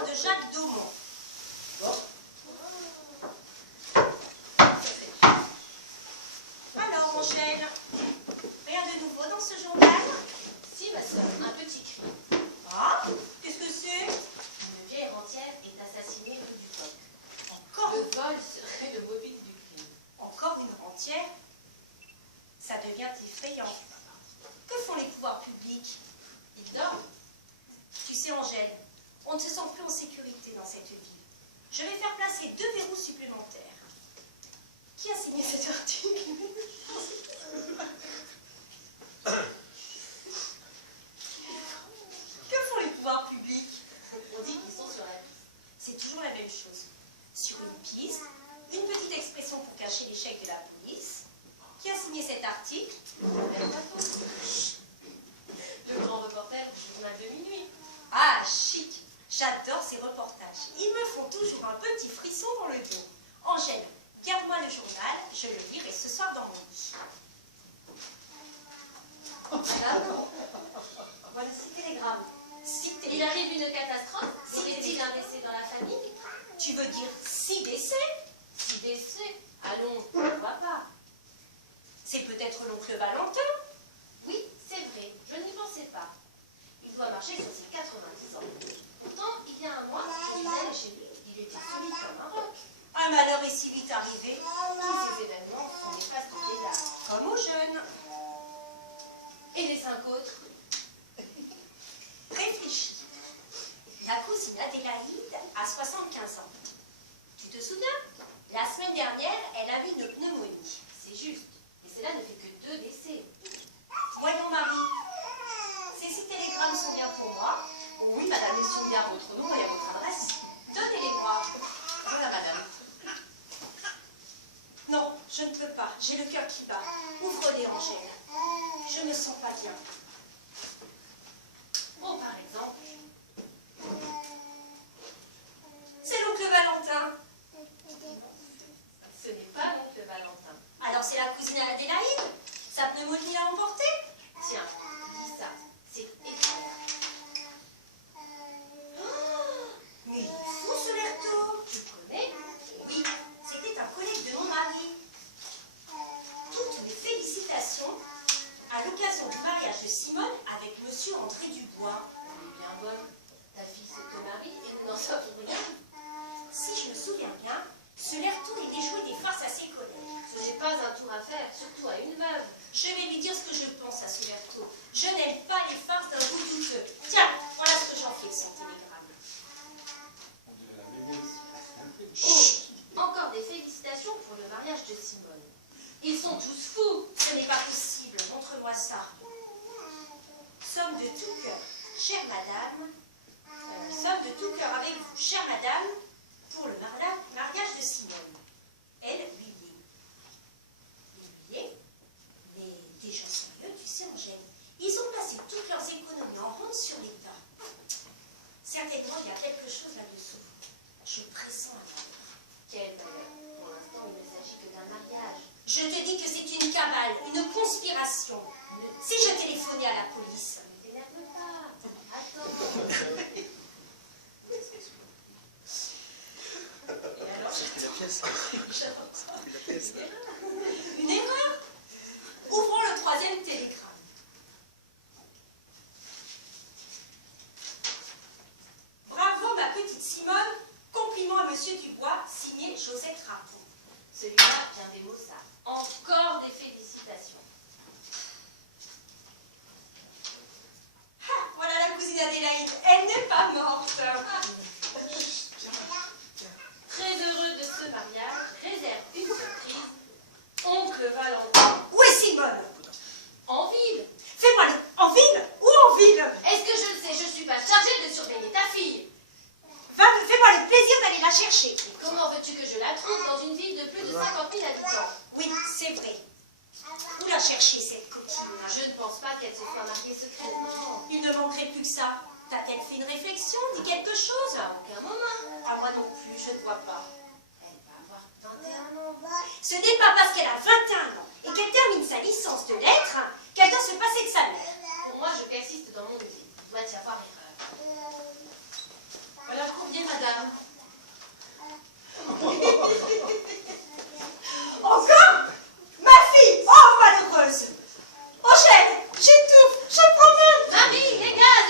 mémoire de Jacques Daumont. Bon. Alors, Angèle, rien de nouveau dans ce journal? Si, ma soeur, un petit cri. Ah, qu'est-ce que c'est? Une vieille rentière est assassinée rue du Coq. Encore Le vol serait le mobile du crime. Encore une rentière? Ça devient effrayant. Que font les pouvoirs publics? Ils dorment. Tu sais, Angèle, on ne se sent plus en sécurité dans cette ville. Je vais faire placer 2 verrous supplémentaires. Qui a signé cet article? Que font les pouvoirs publics? On dit qu'ils sont sur la piste. C'est toujours la même chose. Sur une piste, une petite expression pour cacher l'échec de la police. Qui a signé cet article? Le grand reporter du journal de minuit. Ah, chic! J'adore ces reportages. Ils me font toujours un petit frisson dans le dos. Angèle, garde-moi le journal, je le lirai ce soir dans mon lit. Madame, voilà 6 télégrammes. Il arrive une catastrophe. Aurait-il un décès dans la famille? Tu veux dire 6 décès? 6 décès? Allons, on ne voit pas. C'est peut-être l'oncle Valentin? Oui, c'est vrai, je n'y pensais pas. Il doit marcher sur ses 90 ans. Pourtant, il y a un mois, je suis allée chez lui. Il était solide comme un roc. Un malheur est si vite arrivé. Tous ces événements sont néfastes au vieillard. Comme aux jeunes. Et les 5 autres? Réfléchis. La cousine Adélaïde a 75 ans. Tu te souviens? La semaine dernière, elle a eu une pneumonie. C'est juste. Mais cela ne fait que 2 décès. Voyons, Marie. Ces 6 télégrammes sont bien pour moi. Oui, madame, ils sont bien votre nom et à votre adresse. Donnez-les-moi. Voilà, madame. Non, je ne peux pas. J'ai le cœur qui bat. Ouvre-les, Angèle. Je ne sens pas bien. Oh, par exemple. C'est l'oncle Valentin. Ce n'est pas l'oncle Valentin. Alors c'est la cousine Adélaïde? Sa pneumonie l'a emporté? Tiens, dis ça. C'est effrayant. Mais il est fou, ce Lerto. Tu connais? Oui, c'était un collègue de mon mari. Toutes mes félicitations à l'occasion du mariage de Simone avec monsieur André Dubois. Elle est bien bonne. Ta fille se te marie et nous n'en savons rien. Si je me souviens bien, ce Lerto est déjoué des farces à ses collègues. Ce n'est pas un tour à faire, surtout à une veuve. Je vais lui dire ce que je pense à ce Lerto. Je n'aime pas les farces d'un goût douteux. Tiens, voilà ce que j'en fais de son télégramme. On dirait la mémesse. Chut! Encore des félicitations pour le mariage de Simone. Ils sont tous fous. Ce n'est pas possible, montre-moi ça. Somme de tout cœur, chère madame, somme de tout cœur avec vous, chère madame, pour le mariage de Simone. Elle, huilier. Huilier, mais des gens sérieux, tu sais, Angèle, ils ont placé toutes leurs économies en rente sur l'État. Certainement, il y a quelque chose là-dessous. Je pressens un malheur. Quel malheur. Pour l'instant, il ne s'agit que d'un mariage. Je te dis que c'est une cabale, une conspiration. Si je téléphonais à la police. Ne t'énerve pas. Attends. Et alors? C'est la pièce. J'adore. La pièce. Une erreur? Ouvrons le 3e télégramme. Bravo, ma petite Simone. Compliment à monsieur Dubois, signé Josette Rapon. Celui-là vient des Maussards. Encore des félicitations. Ah, voilà la cousine Adélaïde. Elle n'est pas morte. Très heureux de ce mariage, réserve une surprise. Oncle Valentin. Où est Simone? En ville. Fais-moi le... En ville? Où en ville? Est-ce que je le sais? Je ne suis pas chargée de surveiller ta fille. Fais-moi le plaisir d'aller la chercher. Et comment veux-tu que je la trouve dans une ville de plus de 50 000 habitants? Oui, c'est vrai. Où la chercher, cette coquine? Je ne pense pas qu'elle se soit mariée secrètement. Il ne manquerait plus que ça. T'a-t-elle fait une réflexion? Dit quelque chose? À aucun moment. À moi non plus, je ne vois pas. Elle va avoir 21 ans. Ce n'est pas parce qu'elle a 21 ans et qu'elle termine sa licence de lettres qu'elle doit se passer de sa mère. Pour moi, je persiste dans mon idée. Il doit y avoir erreur. Alors combien madame. Encore? Ma fille! Oh, malheureuse! Oh, j'étouffe! Je promets! Marie, les gaz,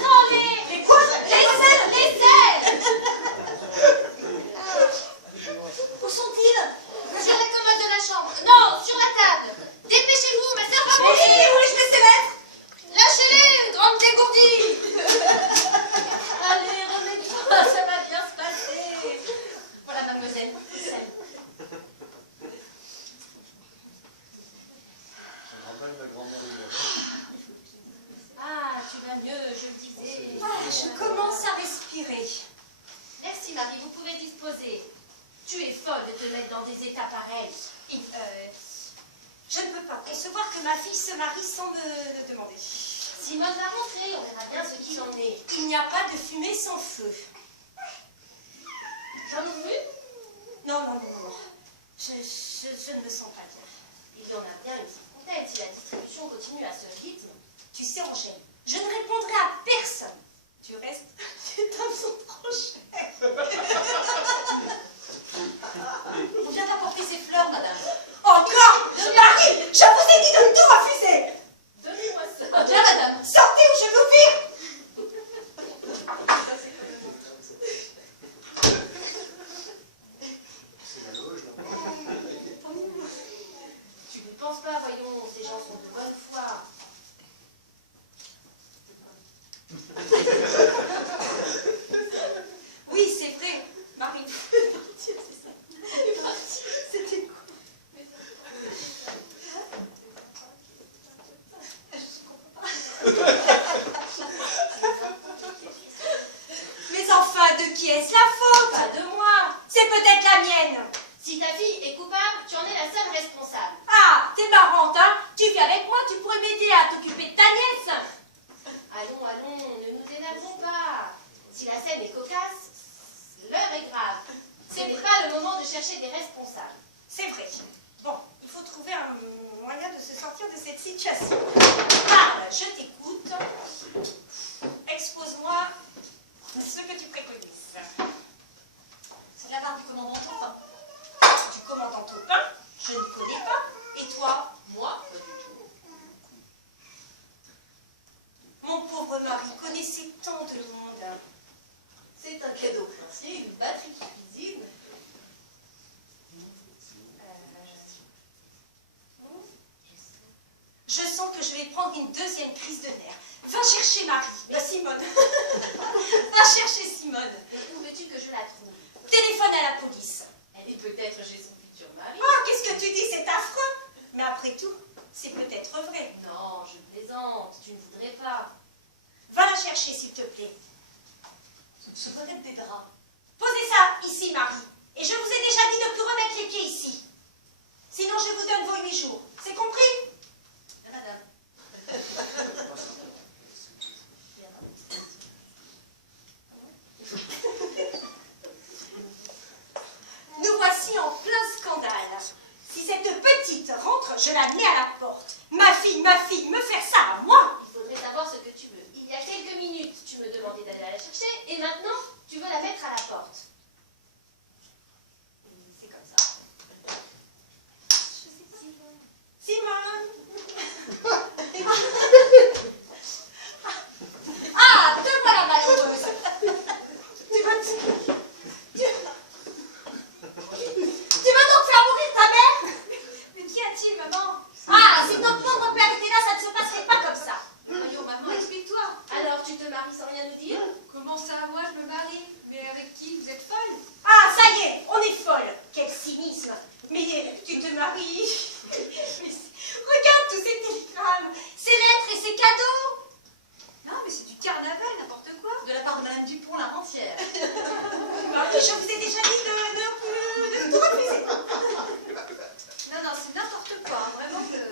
non, Les quoi? les ailes. Où sont-ils? Sur la commode de la chambre. Non, sur la table. Dépêchez-vous, ma sœur va Mais mourir. où je vais se mettre? Lâchez-les, grande dégourdie. Allez, remets-toi, ça va bien se passer. Voilà, mademoiselle. Ma grand-mère Ah, tu vas mieux, je le disais. Ah, je commence à respirer. Merci, Marie, vous pouvez disposer. Tu es folle de te mettre dans des états pareils. Je ne peux pas concevoir que ma fille se marie sans me le demander. Simone va rentrer, on verra bien ce qu'il en est. Il n'y a pas de fumée sans feu. J'en ouvre une? Non. Je ne me sens pas bien. Il y en a bien une cinquantaine si la distribution continue à ce rythme. Tu sais, Angèle, je ne répondrai à personne. Du reste, tes dames sont trop chères. On vient d'apporter ces fleurs, madame. Encore? Marie, je vous ai dit de ne tout refuser. Donnez-moi ça. Bien, madame. Sortez ou je vous vire. C'est la loge, là. Tu ne penses pas, voyons, ces gens sont de bonne foi. Oui, c'est vrai. Marie, c'est ça. C'était quoi? Mais enfin, de qui est-ce la faute? Pas de moi. C'est peut-être la mienne. Si ta fille est coupable, tu en es la seule responsable. Ah, t'es marrante, hein? Tu viens avec moi, tu pourrais m'aider à t'occuper de ta nièce. Allons, ne nous énervons pas. Si la scène est cocasse, l'heure est grave. Ce n'est pas le moment de chercher des responsables. C'est vrai. Bon, il faut trouver un moyen de se sortir de cette situation. Parle, je t'écoute. Expose-moi ce que tu préconises. C'est de la part du commandant Taupin. Du commandant Taupin, je ne connais pas. Et toi? Moi, pas du tout. Mon pauvre mari connaissait tant de monde. C'est un cadeau princier, une batterie qui cuisine. Je sens que je vais prendre une deuxième crise de nerfs. Va chercher Marie. Simone. Va chercher Simone. Où veux-tu que je la trouve? Téléphone à la police. Elle est peut-être chez son futur mari. Ah, qu'est-ce que tu dis? C'est affreux. Mais après tout, c'est peut-être vrai. Non, je plaisante, tu ne voudrais pas. Va la chercher, s'il te plaît. Ce doit être des draps. Posez ça ici, Marie. Et je vous ai déjà dit de ne plus remettre les pieds ici. Sinon, je vous donne vos 8 jours. C'est compris? Bien, madame. Nous voici en plein scandale. Si cette petite rentre, je la mets à la porte. Ma fille, me faire ça à moi? Il faudrait savoir ce que tu veux. Il y a quelques minutes, tu me demandais d'aller la chercher, et maintenant, tu veux la mettre à la porte. C'est comme ça. Simone. Ah, te voilà malheureuse. Tu vas donc faire mourir ta mère? Mais qu'y a-t-il, maman? Ah, si notre pauvre père était là, ça ne se passerait pas comme ça. Voyons, maman, explique-toi. Alors, tu te maries sans rien nous dire? Comment ça, moi, je me marie? Mais avec qui? Vous êtes folle? Ah, ça y est, on est folle. Quel cynisme. Mais tu te maries. Regarde tous ces télégrammes, ces lettres et ces cadeaux. Non, mais c'est du carnaval, n'importe quoi. De la part de Madame Dupont, la rentière. Marie, je vous ai déjà dit de tout refuser. Non, c'est n'importe quoi, hein, vraiment que...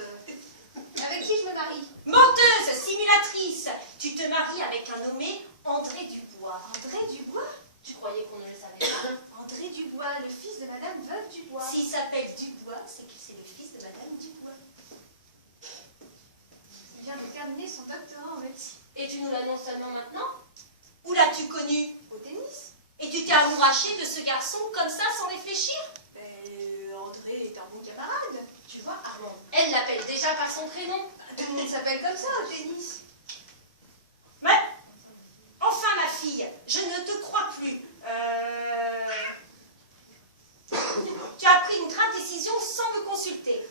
Avec qui je me marie? Menteuse, simulatrice. Tu te maries avec un nommé André Dubois. André Dubois? Tu croyais qu'on ne le savait pas? André Dubois, le fils de Madame Veuve Dubois. S'il s'appelle Dubois, c'est que c'est le fils de Madame Dubois. Il vient de terminer son doctorat en médecine. Et tu nous l'annonces seulement maintenant? Où l'as-tu connu? Au tennis? Et tu t'es amouraché de ce garçon comme ça sans réfléchir? André est un bon camarade. Tu vois, Armand, elle l'appelle déjà par son prénom. Tout le monde s'appelle comme ça au tennis. Mais, enfin ma fille, je ne te crois plus. Tu as pris une grave décision sans me consulter.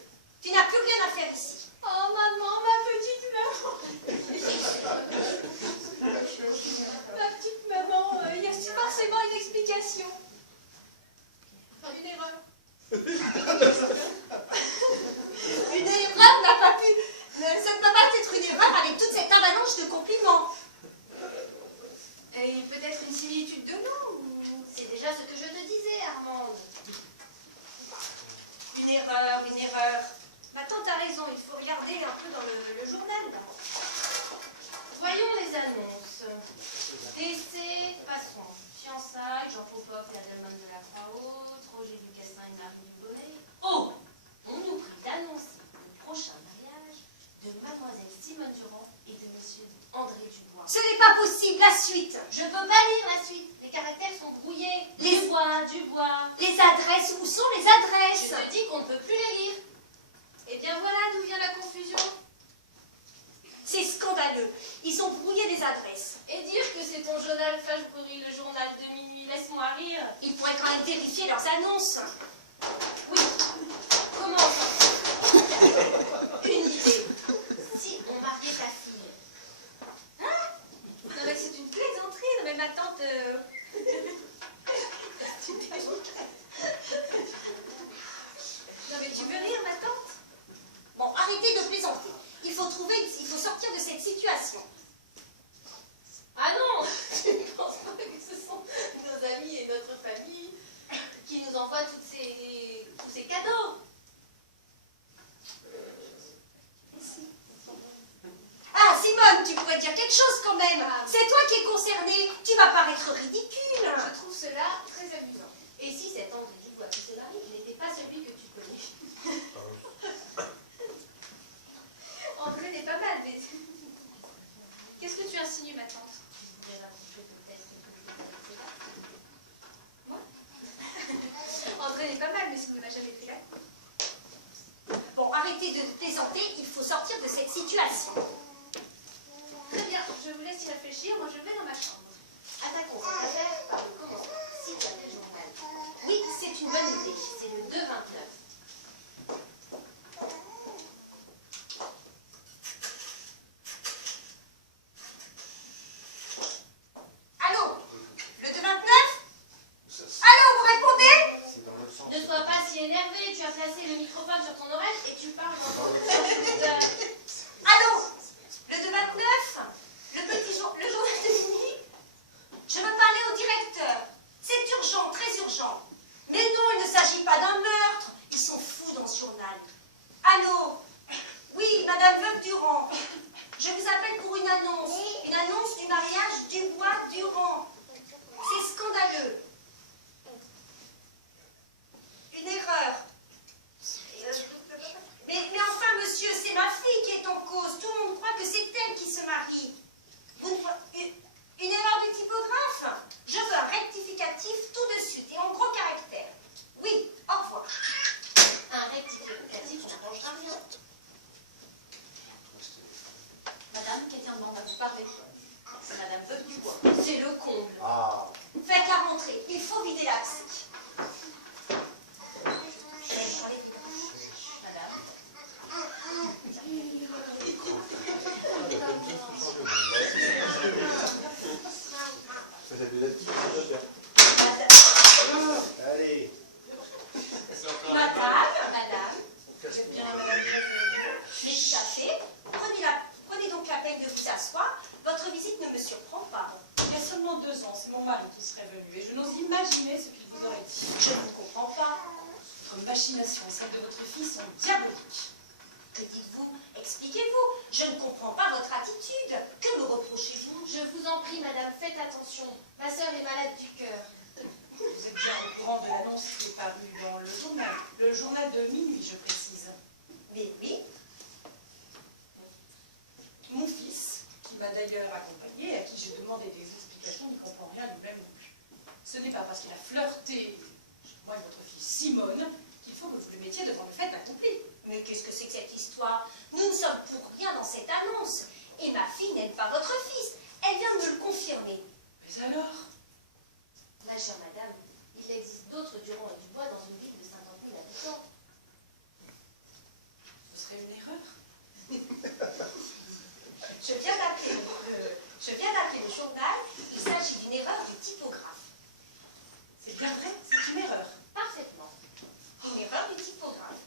Tu n'as plus rien à faire ici. Oh maman, ma petite maman. Ma petite maman, il y a forcément une explication. Une erreur. Une erreur n'a pas pu... Ça ne peut pas être une erreur avec toute cette avalanche de compliments. Et peut-être une similitude de nom ou... C'est déjà ce que je te disais, Armande. Une erreur, une erreur. Ma tante a raison, il faut regarder un peu dans le journal. Là. Voyons les annonces. Décès, passons. Fiançailles, Jean Popov et Adelman de la Croix-Haute, Roger Ducassin et Marie Dubonnet. Oh, on nous prie d'annoncer le prochain mariage de mademoiselle Simone Durand et de monsieur André Dubois. Ce n'est pas possible, la suite. Je ne peux pas lire la suite. Les caractères sont brouillés. Dubois. Les adresses, où sont les adresses? Je te dis qu'on ne peut plus les lire. Eh bien voilà d'où vient la confusion. C'est scandaleux. Ils ont brouillé les adresses. Et dire que c'est ton journal favori, le journal de minuit, laisse-moi rire. Ils pourraient quand même vérifier leurs annonces. Oui. Comment ça? Une idée. Si on mariait ta fille. Non mais c'est une plaisanterie, non mais ma tante... Non mais tu veux rire ma tante? Bon, arrêtez de plaisanter. Il faut sortir de cette situation. Ah non, je ne pense pas que ce sont nos amis et notre famille qui nous envoient tous ces cadeaux. Ah, Simone, tu pourrais dire quelque chose quand même. C'est toi qui es concernée. Tu vas paraître ridicule. Je trouve cela très amusant. Et si cet André Dubois qui se marie, il n'était pas celui que tu connais? André n'est pas mal, mais... Qu'est-ce que tu insinues, ma tante? Je voudrais raconter peut-être quelque chose avec Moi André n'est pas mal, mais ça ne m'a jamais fait la cour. Bon, arrêtez de plaisanter. Il faut sortir de cette situation. Très bien, je vous laisse y réfléchir. Moi, je vais dans ma chambre. Attaquons cette affaire par le commencement. Si tu as le journal. Oui, c'est une bonne idée. C'est le 2-29. Allô? Le 2-29? Allô, vous répondez? C'est dans le sens. Ne sois pas si énervé, tu as placé le microphone sur ton oreille et tu parles dans ton... Allô? Le 2-29? Le journal de minuit? Je veux parler au directeur. C'est urgent, très urgent. Mais non, il ne s'agit pas d'un meurtre. Ils sont fous dans ce journal. Allô? Oui, Madame Veuve Durand. Je vous appelle pour une annonce. Une annonce du mariage Dubois-Durand. C'est scandaleux. Une erreur. Mais enfin, monsieur, c'est ma fille qui est en cause. Tout le monde croit que c'est elle qui se marie. Une erreur du typographe? Je veux un rectificatif tout de suite et en gros caractères. Oui, au revoir. Un rectificatif n'arrangera rien. Madame, quelqu'un demande à vous parler. C'est Madame Veuve Dubois. C'est le comble. Ah, Faites-la rentrer. Il faut vider l'axe. Madame. vous avez l'habitude de faire. Allez. Madame, Je viens à Madame Veuve. mais tout à fait. Prenez donc la peine de vous asseoir. Votre visite ne me surprend pas. Il y a seulement 2 ans, c'est mon mari qui serait venu et je n'ose imaginer ce qu'il vous aurait dit. Je ne comprends pas. Votre machination et celle de votre fille sont diaboliques. Que dites-vous? Expliquez-vous. Je ne comprends pas votre attitude. Que me reprochez-vous? Je vous en prie, madame, faites attention. Ma sœur est malade du cœur. Vous êtes bien au courant de l'annonce qui est parue dans le journal de minuit, je précise. Mais oui. Mon fils, qui m'a d'ailleurs accompagné, à qui j'ai demandé des explications, n'y comprend rien lui-même non plus. Ce Ce n'est pas parce qu'il a flirté, moi et votre fille Simone, qu'il faut que vous le mettiez devant le fait accompli. Mais qu'est-ce que c'est que cette histoire? Nous ne sommes pour rien dans cette annonce. Et ma fille n'aime pas votre fils. Elle vient de me le confirmer. Mais alors? Ma chère madame, il existe d'autres Durand et Dubois dans une ville de 50 000 habitants. Ce serait une erreur. Je viens d'appeler le journal. Il s'agit d'une erreur du typographe. C'est bien vrai, c'est une erreur. Parfaitement. Une erreur du typographe.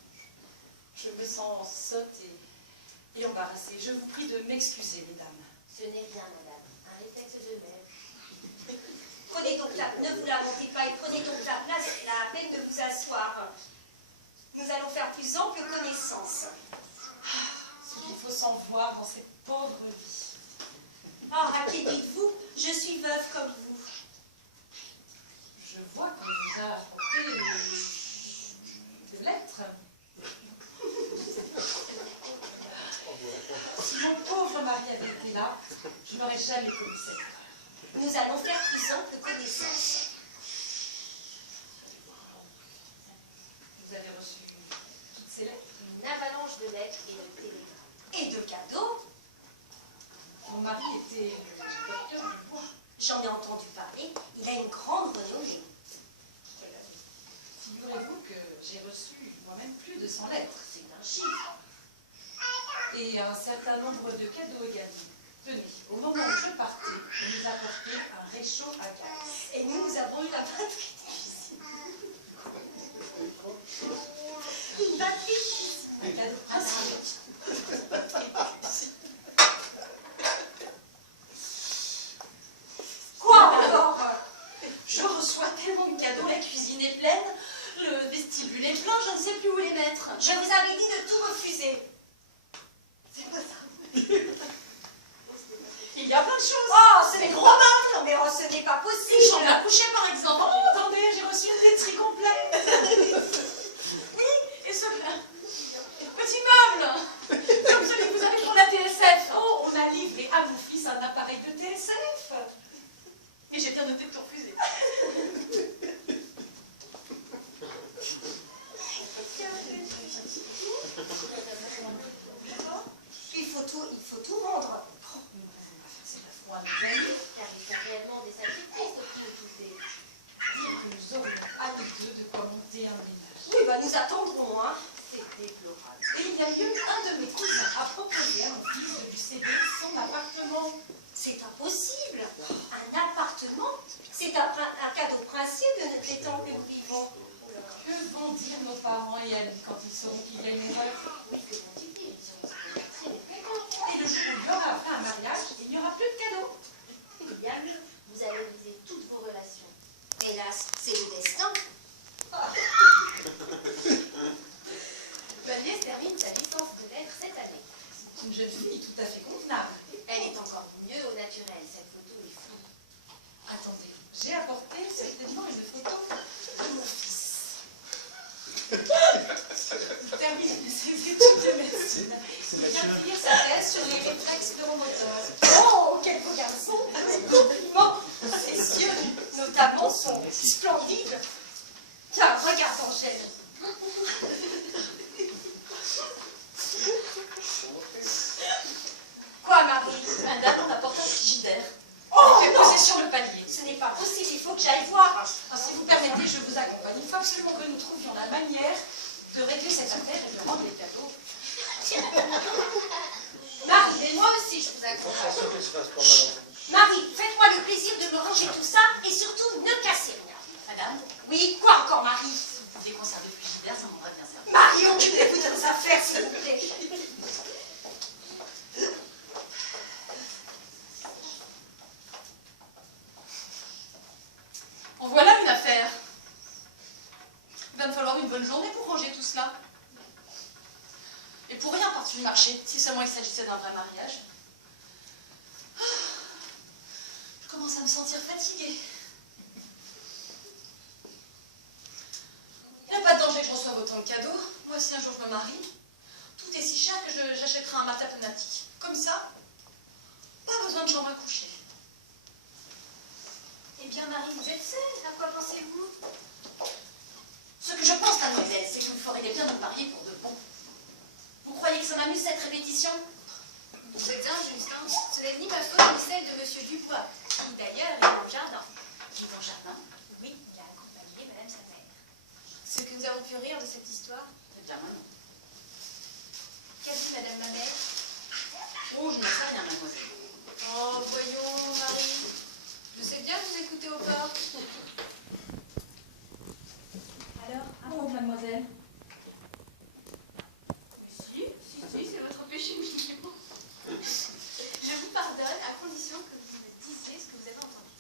Je me sens sotte et embarrassée. Je vous prie de m'excuser, mesdames. Ce n'est rien, madame. Un réflexe de mère. Prenez donc ne vous lamentez pas et prenez donc la peine de vous asseoir. Nous allons faire plus ample connaissance. Ce qu'il faut s'en voir dans cette pauvre vie. Oh, à qui dites-vous? Je suis veuve comme vous. Je vois qu'on vous a apporté des lettres. Si mon pauvre mari avait été là, je n'aurais jamais commis cette erreur. Nous allons faire plus ample connaissance. Vous avez reçu toutes ces lettres? Une avalanche de lettres et de télégrammes. Et de cadeaux? Mon mari était le docteur Dubois. J'en ai entendu parler. Il a une grande renommée. Figurez-vous que j'ai reçu moi-même plus de 100 lettres. C'est un chiffre. Et un certain nombre de cadeaux également. Tenez, au moment où je partais, on nous apportait un réchaud à gaz. Et nous avons eu la batterie de cuisine. Une batterie de cuisine. Un cadeau précieux. Quoi alors? Je reçois tellement de cadeaux, la cuisine est pleine, le vestibule est plein, je ne sais plus où les mettre. Je vous avais dit de tout refuser. C'est pas ça. Il y a plein de choses. Oh, ce n'est gros bain. Mais oh, ce n'est pas Une possible. chambre à coucher par exemple. Oh, attendez, j'ai reçu une laiterie complète. Oui, et ce petit meuble, comme celui que vous avez pour la TSF. Oh, on a livré à mon fils un appareil de TSF. Et j'ai bien noté de tout refuser. Il faut tout rendre. C'est la foi à nos amis. Car ils font réellement des sacrifices pour tout écouter. Dire que nous aurions à nous deux de quoi monter un ménage. Oui, bah nous attendrons, hein. C'est déplorable. Et il y a eu un de mes cousins à proposer à mon fils de lui céder son appartement. C'est impossible. Un appartement, c'est un cadeau princier de notre temps que nous vivons. Que vont dire nos parents et amis quand ils sauront qu'il y a une erreur? Oui, que vont-ils dire? Ils seront très mécontents. Et le jour où il y aura après un mariage, il n'y aura plus de cadeaux. Il y a mieux. Vous allez briser toutes vos relations. Hélas, c'est le destin. Ma nièce termine sa licence de lettres cette année. C'est une jeune fille tout à fait convenable. Elle est encore mieux au naturel. Cette photo est floue. Attendez, j'ai apporté certainement une photo de mon fils. Il termine ses études de médecine. Il vient de finir sa thèse sur les réflexes neuromoteurs. Oh, quel beau garçon. Les compliments. Ses yeux, notamment, sont splendides. Tiens, regarde, Angèle. Quoi, Marie? Madame, on apporte un frigidaire. Oh, Il est non. posé sur le palier. Ce n'est pas possible, il faut que j'aille voir. Ah, si vous permettez, je vous accompagne. Il faut absolument que nous trouvions la manière de régler cette affaire et de rendre les cadeaux. Marie, Et moi aussi, je vous accompagne. Marie, faites-moi le plaisir de me ranger tout ça et surtout ne cassez rien. Madame, Oui, quoi encore, Marie? vous pouvez conserver le frigidaire, ça m'aurait bien servi. Marie, occupez-vous de vos affaires, s'il vous plaît. En voilà une affaire. Il va me falloir une bonne journée pour ranger tout cela. Et pour rien par-dessus le marché, si seulement il s'agissait d'un vrai mariage. Ah, je commence à me sentir fatiguée. Il n'y a pas de danger que je reçoive autant de cadeaux. Moi, si un jour je me marie, tout est si cher que j'achèterai un matelas pneumatique. Comme ça, pas besoin de chambre à coucher. Eh bien, Marie, vous êtes seule. À quoi pensez-vous? Ce que je pense, mademoiselle, c'est que vous feriez bien de vous marier pour de bon. Vous croyez que ça m'amuse cette répétition? Vous êtes injuste, hein. Ce n'est ni ma faute ni celle de Monsieur Dubois, qui d'ailleurs est dans le jardin. Qui est dans le jardin? Oui, il a accompagné Madame sa mère. Ce que nous avons pu rire de cette histoire. Eh bien, moi non. Qu'a dit Madame ma mère? Oh, je ne sais rien, mademoiselle. Oh, voyons, Marie. Je sais bien que vous écoutez au port. Alors, raconte, mademoiselle. Si, c'est votre péché mignon. Je vous pardonne à condition que vous me disiez ce que vous avez entendu.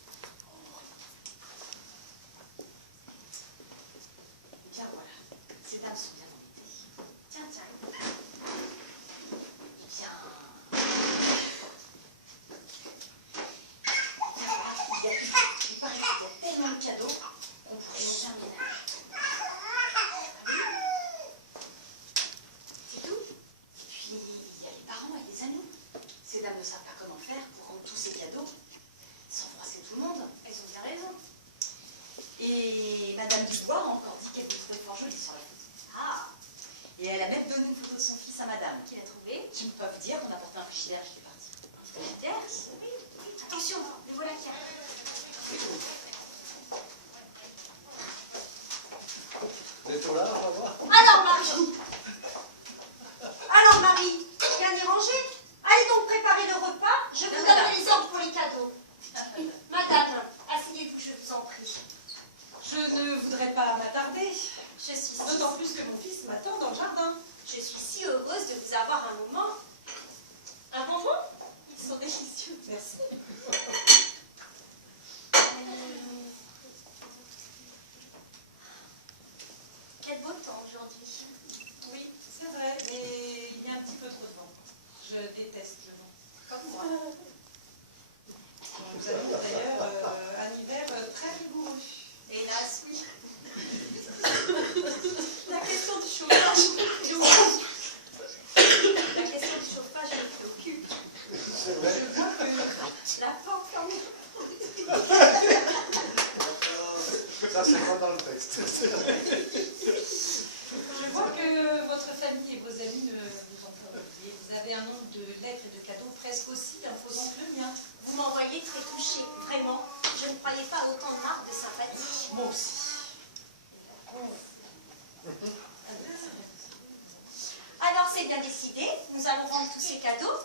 Bien voilà, ces dames sont bien embêtées. Tiens. Eh bien... Il paraît qu'il y a tellement de cadeaux qu'on pourrait monter un ménage. C'est tout? Et puis, il y a les parents et les amis. Ces dames ne savent pas comment faire pour rendre tous ces cadeaux sans froisser tout le monde. Elles ont bien raison. Et Madame Dubois a encore dit qu'elle vous trouvait fort jolie sur la photo. Ah, Et elle a même donné une photo de son fils à Madame. qui l'a trouvé? Je ne peux pas vous dire qu'on a porté un frigidaire, j'étais partie. Frigidaire? Oui. Attention, le voilà qui arrive. Vous êtes toujours là, on va voir. Alors Marie, rien n'est rangé? Allez donc préparer le repas, je vous donne les ordres pour les cadeaux. Madame, asseyez-vous, je vous en prie. Je ne voudrais pas m'attarder. Je suis D'autant plus que mon fils m'attend dans le jardin. Je suis si heureuse de vous avoir un moment. Un bonbon? Ils sont délicieux. Merci. Quel beau temps aujourd'hui. Oui, c'est vrai, mais il y a un petit peu trop de vent. Je déteste le vent. Comme moi. Nous avons d'ailleurs un hiver très rigoureux. Hélas, oui. La question du chauffage me préoccupe. C'est vrai. Je vois que La porte fermée. Ça, c'est pas dans le texte. Je vois que votre famille et vos amis ne vous ont pas oublié. Vous avez un nombre de lettres et de cadeaux presque aussi imposant que le mien. Vous m'envoyez très touchée, vraiment. Je ne croyais pas à autant de marques de sympathie. Moi aussi. Alors c'est bien décidé, nous allons rendre tous ces cadeaux.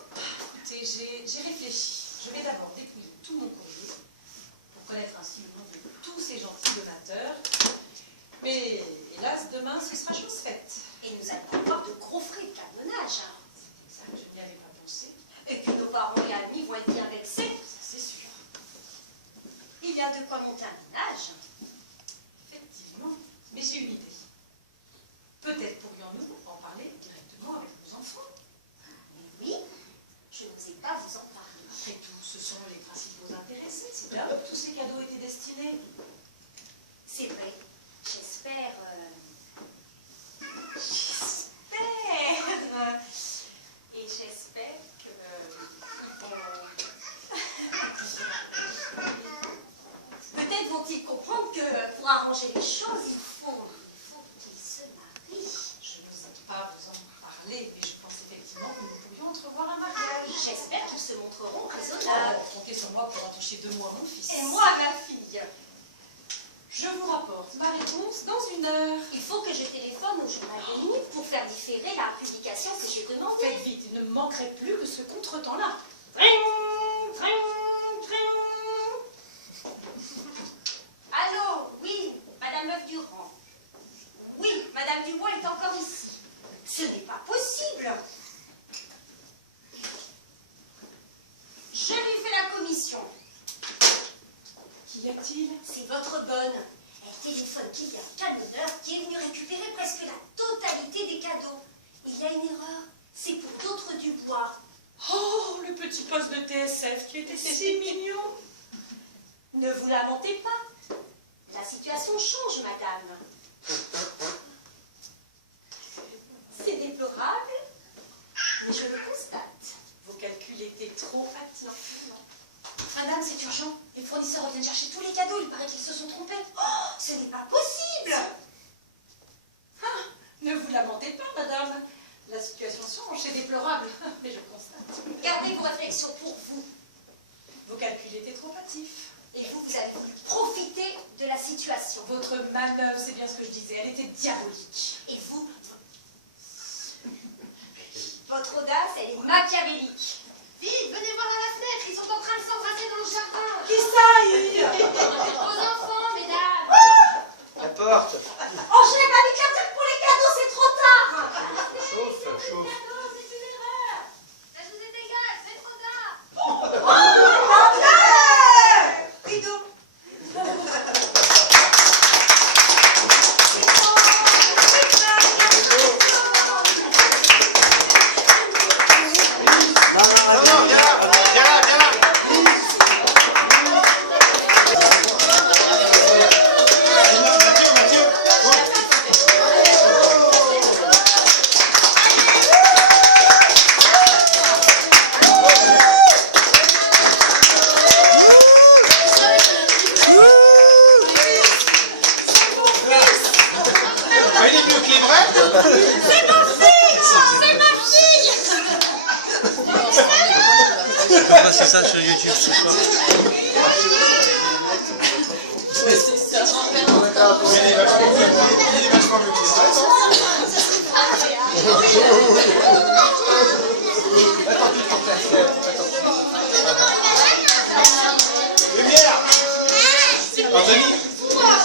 Écoutez, j'ai réfléchi. Je vais d'abord dépouiller tout mon courrier pour connaître ainsi le nom de tous ces gentils donateurs. Mais hélas, demain, ce sera chose faite. Et nous allons avoir de gros frais de cartonnage. C'est ça que je n'y avais pas pensé. Et puis nos parents et amis vont être bien vexés. Ça, c'est sûr. Il y a de quoi monter un ménage. Effectivement. Mais j'ai une idée. Peut-être pourrions-nous en parler directement avec nos enfants. Oui, je n'osais pas vous en parler. Après tout, ce sont les principaux intéressés. C'est là que tous ces cadeaux étaient destinés. C'est vrai, j'espère... Et j'espère que... Peut-être vont-ils comprendre que pour arranger les choses, il faut qu'ils se marient. Je n'ose pas vous en parler, mais je pense effectivement que nous pourrions entrevoir un mariage. J'espère qu'ils se montreront raisonnables. Comptez sur moi pour entacher 2 mois mon fils. Et moi, ma fille. Je vous rapporte ma réponse dans 1 heure. Il faut que je téléphone au journal de nuit pour faire différer la publication que j'ai demandée. Faites vite, il ne me manquerait plus que ce contretemps-là. Allô, oui, Madame Meuf Durand. Oui, Madame Dubois est encore ici. Ce n'est pas possible. Je lui fais la commission. Qu'y a-t-il? C'est votre bonne. Elle téléphone qu'il y a un camionneur qui est venu récupérer presque la totalité des cadeaux. Il y a une erreur. C'est pour d'autres Dubois. Oh, le petit poste de TSF qui était si mignon. Ne vous lamentez pas. La situation change, madame. C'est déplorable, mais je le constate. Vos calculs étaient trop hâtins. Madame, c'est urgent. Les fournisseurs reviennent chercher tous les cadeaux. vous, il paraît qu'ils se sont trompés. Oh, ce n'est pas possible. Ne vous lamentez pas, madame. La situation change, c'est déplorable, mais je constate. Gardez vos réflexions pour vous. Vos calculs étaient trop hâtifs. Et vous, vous avez voulu profiter de la situation. Votre manœuvre, c'est bien ce que je disais, elle était diabolique. Et vous, votre audace, elle est machiavélique. Vite, venez voir à la fenêtre, ils sont en train de s'embrasser dans le jardin. Qui ça, Vos enfants, mesdames. La porte. Oh, je n'ai pas mis carte pour les cadeaux, c'est trop tard. Chauffe, chauffe. Cadeau, c'est une erreur. Ça vous est égal, c'est trop tard. Rideau. Non, non, viens là, viens là, viens là. Mathieu, Mathieu. Ah, il est mieux que les vrais. On va passer ça sur YouTube ce soir. Il est vachement mieux que les vrais, non? Attends, tu te